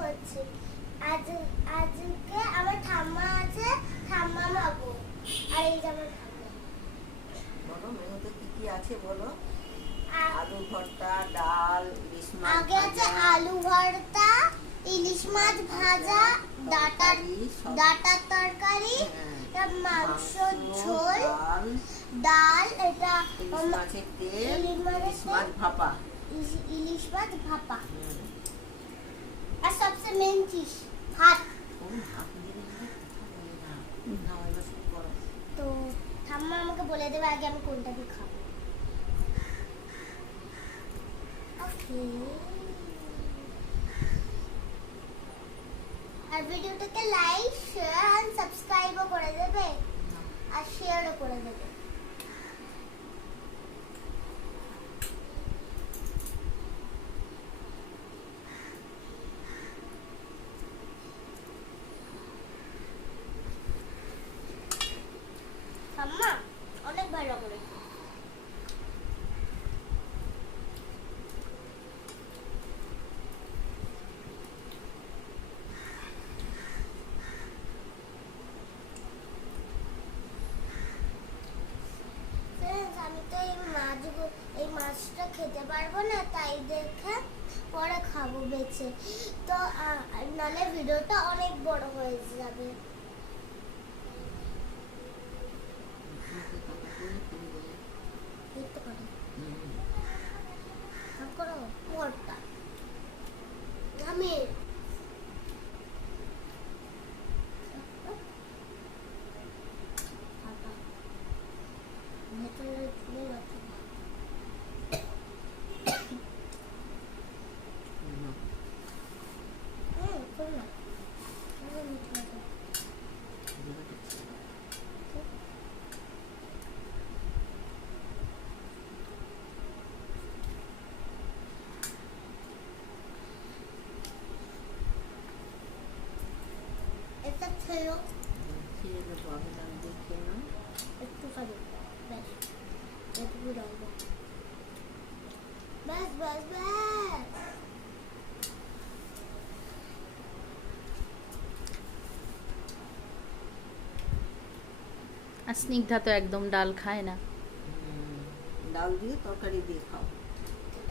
করছি। আজ আজকে আমার ঠাম্মা আছে, ঠাম্মা মাগো। আর এই যে আমার ঠাম্মা। বলো মেনুতে কি কি আছে বলো। আলু ভর্তা, ডাল, ইলিশ মাছ আগে আছে ভাজা, আলু ভর্তা, ইলিশ মাছ ভাজা, ডাটার তরকারি, মাংস ঝোল, ডাল, এটা ইলিশ মাছের তেল, ইলিশ ইলিশ মাছ ভাপা। ইলিশ মাছ ভাপা। আর সবচেয়ে মেন চিজ ভাত। তো ঠাম্মা আমাকে বলে দেবে আগে আমি কোনটা দিয়ে খাবো। ওকে। আর ভিডিওটাকে লাইক, শেয়ার আর সাবস্ক্রাইবও করে দেবে আর শেয়ারও করে দেবে। ঠাম্মা অনেক ভালো করে। আমি তো এই মাছটা খেতে পারবো না, তাই দেখে পরে খাবো বেছে। তো নালে ভিডিওটা অনেক বড় হয়ে যাবে। ভর্তা আমি ভেতরে তুলে রাখি। এটা খেলো একটু খাবো, ব্যাস এটুকু রাখবো, ব্যাস ব্যাস ব্যাস। আর স্নিগ্ধা তো একদম ডাল খায় না, ডাল দিয়ে তরকারি দিয়ে খাও।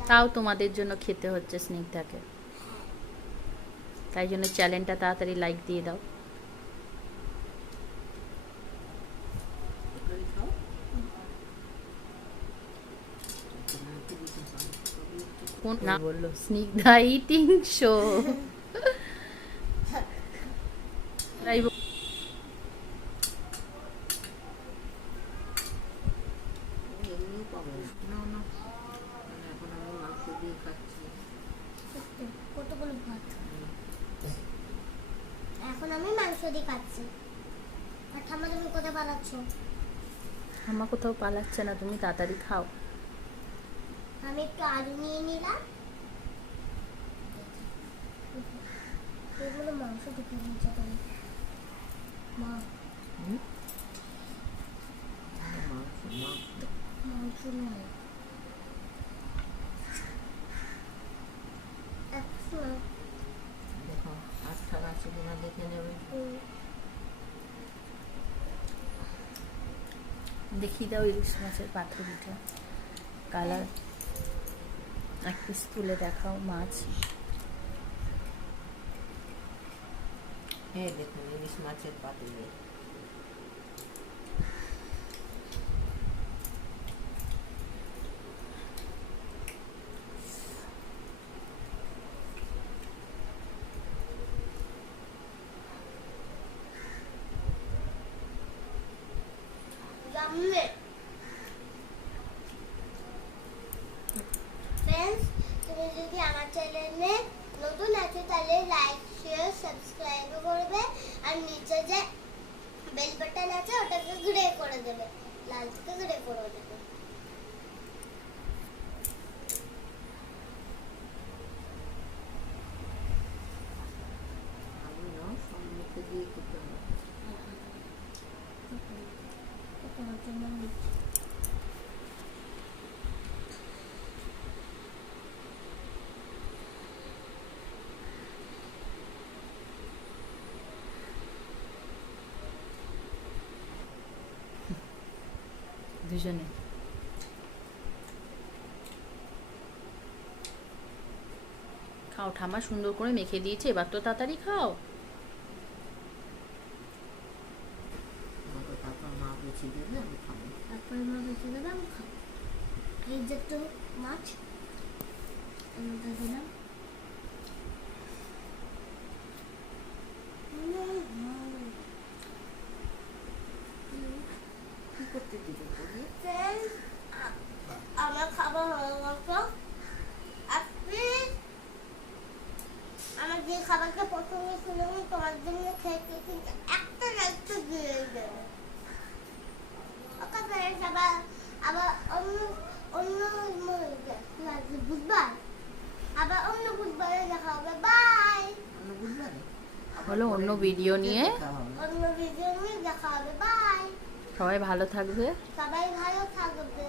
তাও তোমাদের জন্য খেতে হচ্ছে স্নিগ্ধাকে, তাই জন্য চ্যানেলটা তাড়াতাড়ি লাইক দিয়ে দাও। তরকারি খাও। কোন না বললো স্নিগ্ধা ইটিং শো। এমনিও পাবো না, না এখন আমি মাংস দিয়ে খাচ্ছি। কতগুলো ভাত এখন আমি মাংস দিয়ে খাচ্ছি। আর ঠাম্মা তুমি কোথায় পালাচ্ছ? আমার কোথাও পালাচ্ছে না, তুমি তাড়াতাড়ি খাও। আমি একটু আলু নিয়ে নিলাম, এগুলো মাংস ঢুকে দিয়েছে তুমি মা। মাংস নয় দেখো আচ্ছা আছে কিনা দেখে নেবে। দেখিয়ে দাও ইলিশ মাছের পাতুরিটা, কালার এক পিস তুলে দেখাও মাছ। হ্যাঁ দেখুন ইলিশ মাছের পাতুরি। ফ্রেন্ডস, তুমি যদি আমার চ্যানেলে নতুন আছে তাহলে লাইক, শেয়ার, সাবস্ক্রাইব করবে আর নিচে যে বেল বাটন আছে ওটাকে ঘুরে করে দেবে, লাল থেকে ঘুরে করে দেবে। আমি না সম্মুখে দিয়ে খেতে হবে। তোমার জন্য কনফিউশনে। খাও, ঠাম্মা সুন্দর করে মেখে দিয়েছে, এবার তো তাড়াতাড়ি খাও। আমাকে তারপর মা বেছে দেবে, আমি খাবো। তারপরে মা বেঁচে দেবে, আমি খাবো। এই যে একটু মাছ এর মধ্যে দিলাম। কি করতে দিবে বলি? Friends, আমার খাবার হয়ে গেছে। আজকে আমার যে খাবারটা পছন্দ ছিল আমি তোমার জন্য খেতে, কিন্তু একটা রাইতে দিয়ে দেবে। ওকে ফ্রেন্ডস, আবার অন্য অন্য বুধবার আবার অন্য বুধবারে দেখা হবে। বাই। অন্য বুঝবারে হলো অন্য ভিডিও নিয়ে অন্য ভিডিও নিয়ে দেখা হবে। বাই। সবাই ভালো থাকবে। সবাই ভালো থাকবে।